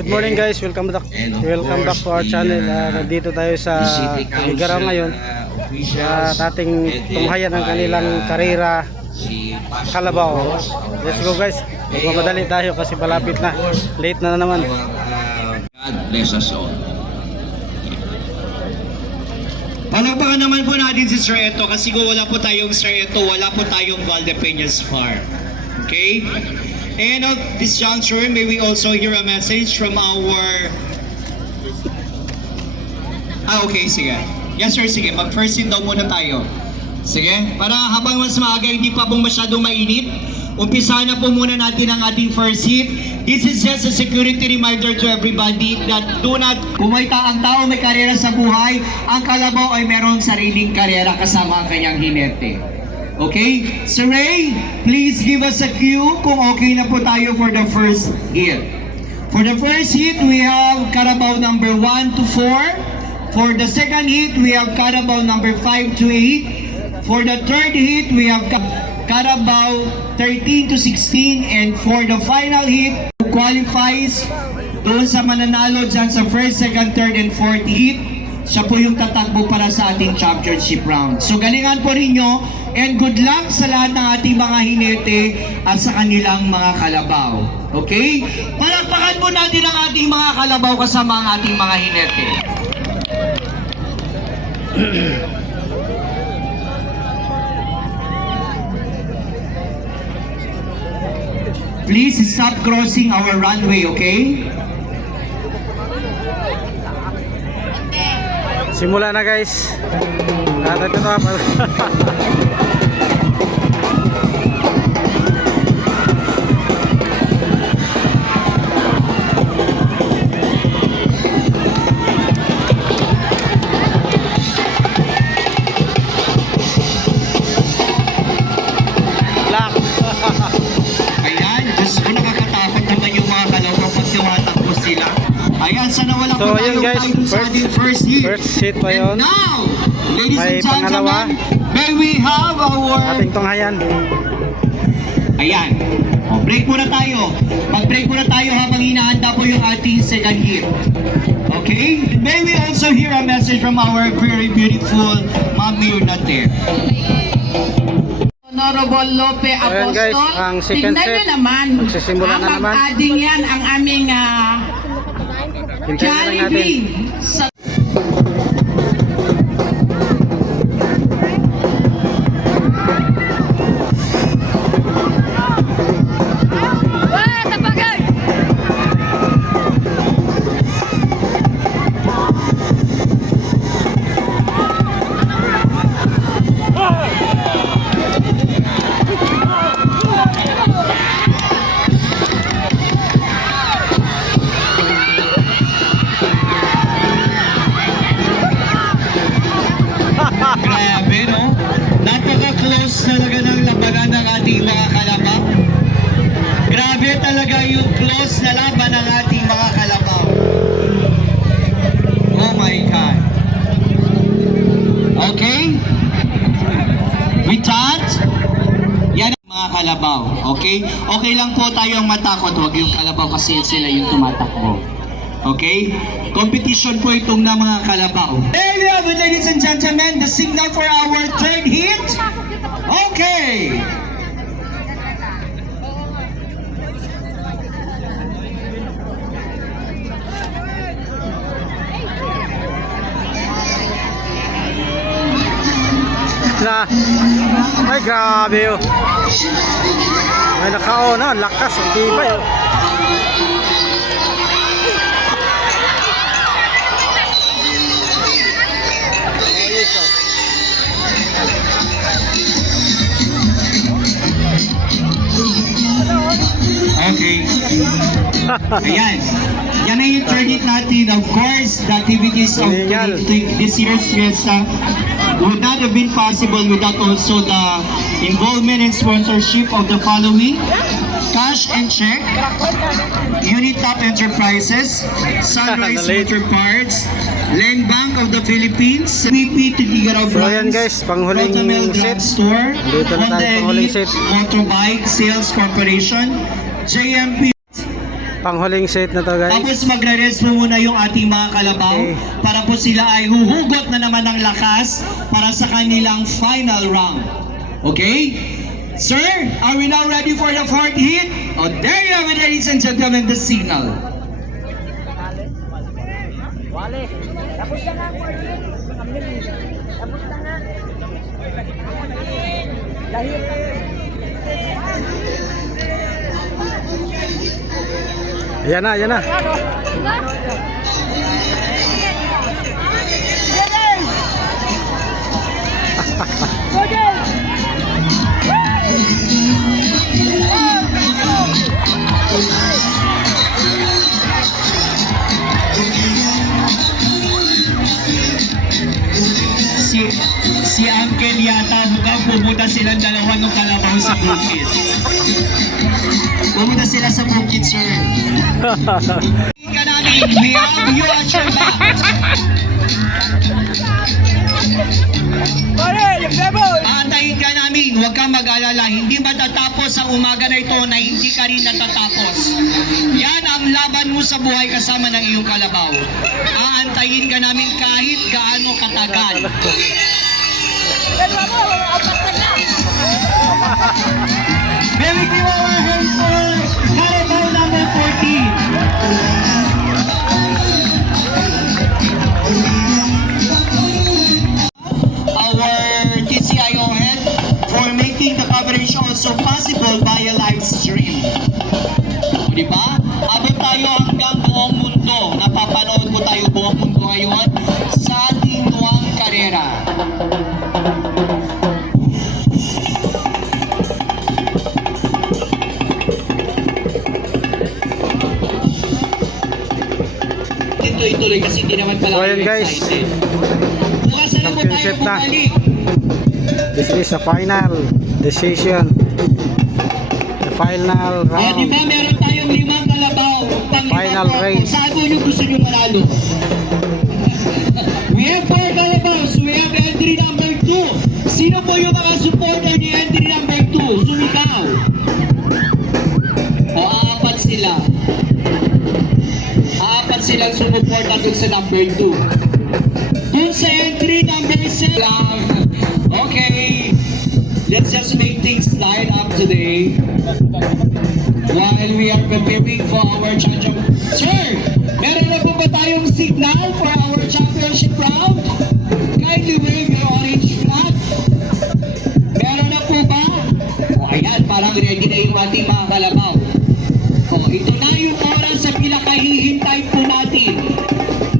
Good morning guys, welcome back to our channel. Nandito tayo sa Igaraw ngayon at ating tunghayan ang kanilang karera Kalabaw. Let's go guys, magmamadali tayo kasi malapit na, late na naman. God bless us all. Palagpakan naman po natin si Sir Eto kasi kung wala po tayong Sir Eto, wala po tayong Valdepeñas Farm. Okay? And at this juncture, may we also hear a message from our... okay, sige. Yes sir, sige. Mag-first hit daw muna tayo. Sige? Para habang mas maaga, hindi pa pong masyadong mainit, umpisa na po muna natin ang ating first hit. This is just a security reminder to everybody that do not... Kung may ang tao may karera sa buhay, ang kalabaw ay merong sariling karera kasama ang kanyang hinete. Okay? Sir Ray, please give us a cue kung okay na po tayo for the first hit. For the first hit, we have Carabao number 1 to 4. For the second hit, we have Carabao number 5 to 8. For the third hit, we have Carabao 13 to 16. And for the final hit, qualifies doon sa mananalo dyan sa first, second, third, and fourth hit. Siya po yung tatakbo para sa ating championship round. So galingan po ninyo and good luck sa lahat ng ating mga hinete at sa kanilang mga kalabaw. Okay? Palakpakan po natin ang ating mga kalabaw kasama ang ating mga hinete. Please stop crossing our runway, okay? Simula na guys. Ito na sana wala so, pa tayo guys, sa ating first hit. First hit pa yun. And now, ladies may and gentlemen, may we have our... ating tunghayan. Ayan. O, break muna tayo. Mag-break muna tayo habang hinahanda po yung ating second hit. Okay? May we also hear a message from our very beautiful Mami Unate. Honorable Lope Apostol. Guys, ang second tignan set, nyo naman, magsisimula na naman. mag-adding yan ang aming Hintayin na lang natin. Jollibee sa Grabe, no? Napaka-close talaga ng labanan ng ating mga kalabaw. Grabe talaga yung close na laban ng ating mga kalabaw. Oh my God. Okay? With that, yan ang mga kalabaw. Okay? Okay lang po tayong matakot. Huwag yung kalabaw kasi sila yung tumatakbo. Okay? Competition po itong na mga kalabaw. There we have it, ladies and gentlemen, the signal for our third hit. Okay! Na. Ay grabe oh. May nakaona, lakas, hindi ba yun? Okay. Ayan. Yan ay yung third hit natin. Of course, the activities of this year's fiesta would not have been possible without also the involvement and sponsorship of the following: Cash and Check, Unitop Enterprises, Sunrise Motor Parts, Land Bank of the Philippines, VP to Igaraw So ayan Brands, guys, panghuling Rotamel set. Store, Dito na tayo, Honda panghuling Elite set. Motorbike Sales Corporation, JMP. Panghuling set na to guys. Tapos magre-rest po muna yung ating mga kalabaw Okay. para po sila ay huhugot na naman ng lakas para sa kanilang final round. Okay? Sir, are we now ready for the fourth hit? Oh, there you have it, ladies and gentlemen, the signal. Tapos na nga po. Tapos na nga. Dahil Ayan na, ayan na. Si Uncle yata mukhang pumunta silang dalawa ng kalabaw sa bukid. Pumunta sila sa bukid, sir. Ka namin, we have you at your back. Aantayin ka namin, huwag kang mag-alala. Hindi matatapos ang umaga na ito na hindi ka rin natatapos. Yan ang laban mo sa buhay kasama ng iyong kalabaw. Aantayin ka namin kahit gaano katagal. May we give our hands for Carabao number 14. Our TCIO head for making the coverage also possible via live stream. Diba? Abot tayo hanggang buong mundo. Napapanood po tayo buong mundo ngayon sa ating Nuang Karera. Ituloy kasi hindi naman pala So, ayan, kayo guys. excited. Bukas na po tayo Championship na. bumalik. This is the final decision. The final O, di round. ba meron tayong 5 kalabaw? Final race. Saan po yung gusto nyo manalo? We have 4 kalabaws. We have entry number 2. Sino po yung mga supporter ni entry number 2? Sumigaw. O, apat sila. Apat silang sumuporta dun sa number 2. Dun sa entry number 7. Okay. Let's just make things line up today. While we are preparing for our championship. Sir, meron na po ba tayong signal for our championship round? Kindly wave your orange flag. Meron na po ba? O ayan, parang ready na yung ating mga kalabaw. O, ito na yung oras sa pinakahihintay po natin.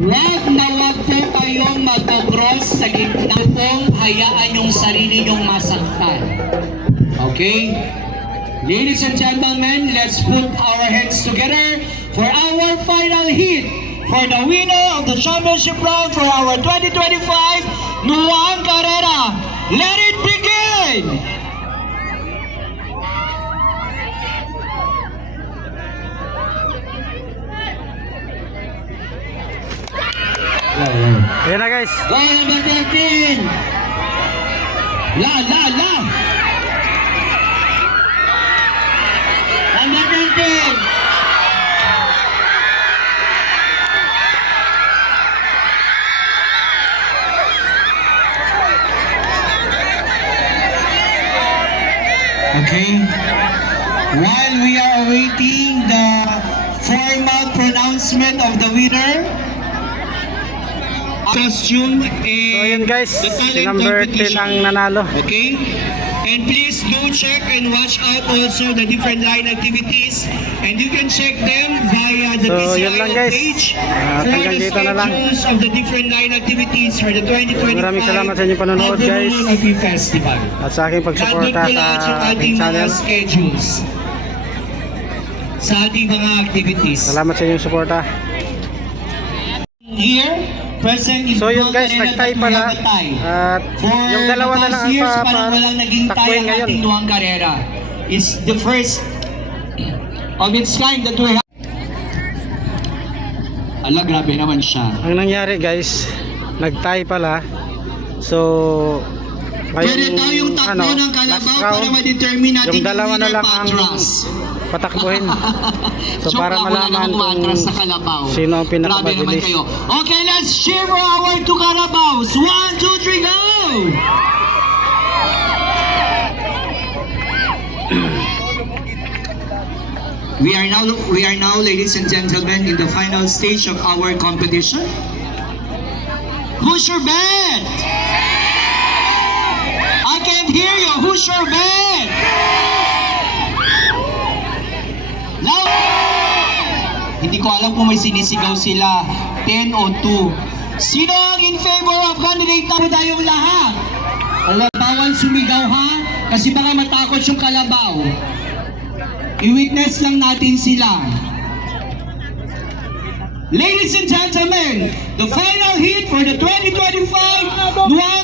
Wag na wag po kayong mag-cross sa gitna pong hayaan yung sarili nyong masaktan. Okay? Ladies and gentlemen, let's put our hands together for our final hit for the winner of the championship round for our 2025 Nuang Karera. Let it begin! Ayan na guys. Go number 13! La! Number 13! Okay. While we are awaiting the formal pronouncement of the winner, costume and So ayan guys, the si talent number 10 competition. ang nanalo. Okay? And please do check and watch out also the different line activities, and you can check them via the So, yun lang, TCIO guys. page At for hanggang the dito na lang. schedules of the different line activities for the 2025 Maraming salamat sa inyong panonood, guys. Avenue Movie Festival. At sa aking Nandun pagsuporta po lahat yung sa ating aking mga channel. schedules sa ating mga activities. Salamat sa inyong suporta. Here, present in So yun guys, Nuang nagtay Karera, pala. we have a tie. At For yung dalawa the na lang past ang years, parang walang naging takbuhin tayo ang ngayon. ating Nuang Karera. It's the first of its kind that we have. Ala, grabe naman siya. Ang nangyari guys, nagtay pala. So Pwede tayong takbo ng last kalabaw para round, ma-determine natin yung dalawa na winner lang ang patras. patakbuhin. So Joke para lang, wala malaman namang kung matras sa Kalabaw. sino ang Grabe naman pinakamabilis. kayo. Okay, let's cheer for our two Carabaos. 1, 2, 3, go! We are now, ladies and gentlemen, in the final stage of our competition. Who's your bet? I can't hear you. Who's your bet? Loud! Hindi ko alam kung may sinisigaw sila, 10 o 2. Sino ang in favor of candidate na tayong lahat? Wala bawal sumigaw ha? Kasi baka matakot yung Kalabaw. I-witness lang natin sila. Ladies and gentlemen, the final hit for the 2025 Nuang